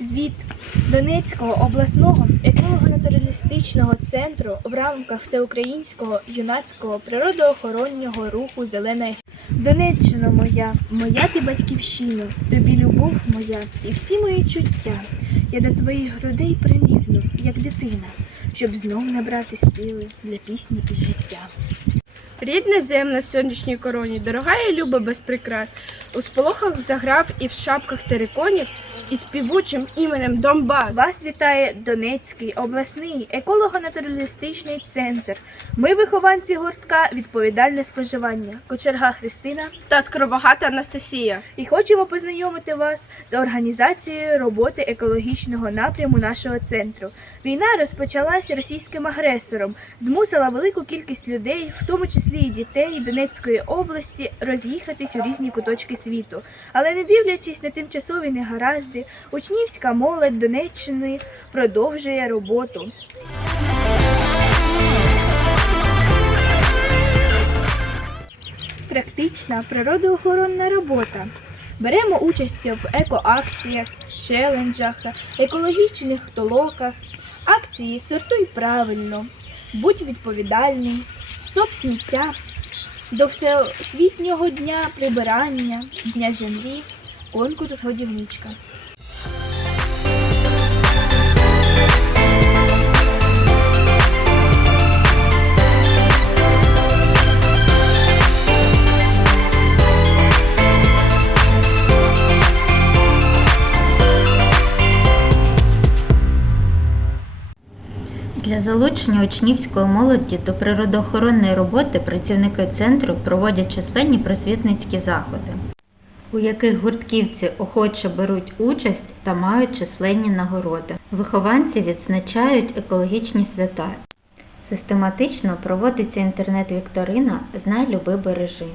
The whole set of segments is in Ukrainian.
Звіт Донецького обласного еколого-натуралістичного центру в рамках всеукраїнського юнацького природоохоронного руху Зелена Донеччина моя, моя ти батьківщина, тобі любов моя і всі мої чуття. Я до твоїх грудей принігну, як дитина, щоб знов набрати сили для пісні і життя. Рідна земля в сонячній короні, дорога і люба без прикрас. У сполохах заграв і в шапках териконів, і співучим іменем Донбас. Вас вітає Донецький обласний еколого-натуралістичний центр. Ми вихованці гуртка відповідальне споживання. Кочерга Христина та скоробагата Анастасія. і хочемо познайомити вас з організацією роботи екологічного напряму нашого центру. Війна розпочалася російським агресором, змусила велику кількість людей, в тому числі і дітей Донецької області, роз'їхатись у різні куточки світу. Але не дивлячись на тимчасові негаразди, учнівська молодь Донеччини продовжує роботу. Практична природоохоронна робота. Беремо участь в екоакціях, челенджах, екологічних толоках, акції Сортуй правильно, будь відповідальний, стоп сміття, до всесвітнього дня прибирання, дня землі, конкурс годівничка. Для залучення учнівської молоді до природоохоронної роботи працівники центру проводять численні просвітницькі заходи, у яких гуртківці охоче беруть участь та мають численні нагороди. Вихованці відзначають екологічні свята. Систематично проводиться інтернет-вікторина Знай, люби, бережи.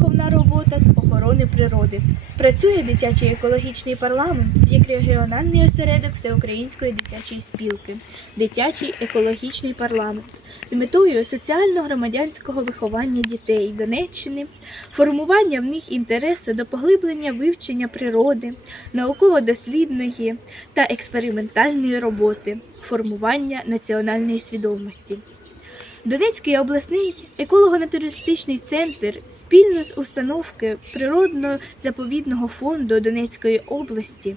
Навчально-виховна робота з охорони природи. Працює дитячий екологічний парламент як регіональний осередок Всеукраїнської дитячої спілки, дитячий екологічний парламент з метою соціально-громадянського виховання дітей Донеччини, формування в них інтересу до поглиблення вивчення природи, науково-дослідної та експериментальної роботи, формування національної свідомості. Донецький обласний еколого-натуристичний центр спільно з установки природно-заповідного фонду Донецької області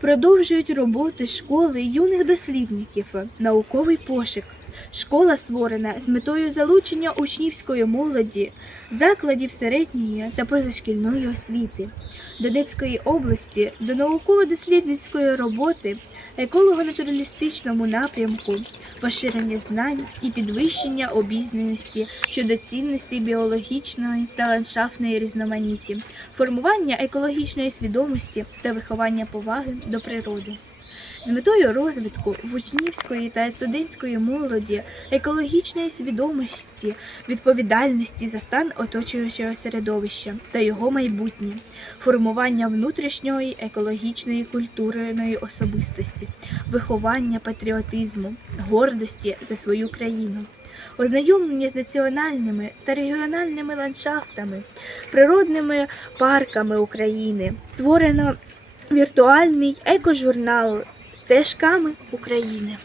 продовжують роботу школи юних дослідників, науковий пошук. Школа створена з метою залучення учнівської молоді, закладів середньої та позашкільної освіти Донецької області до науково-дослідницької роботи, еколого-натуралістичному напрямку, поширення знань і підвищення обізнаності щодо цінностей біологічної та ландшафтної різноманітті, формування екологічної свідомості та виховання поваги до природи. З метою розвитку в учнівської та студентської молоді, екологічної свідомості, відповідальності за стан оточуючого середовища та його майбутнє, формування внутрішньої екологічної культурної особистості, виховання патріотизму, гордості за свою країну. Ознайомлення з національними та регіональними ландшафтами, природними парками України створено віртуальний екожурнал стежками України.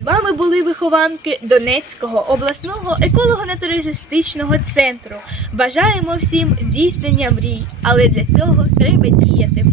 Вами були вихованки Донецького обласного еколого-натуралістичного центру. Бажаємо всім здійснення мрій, але для цього треба діяти.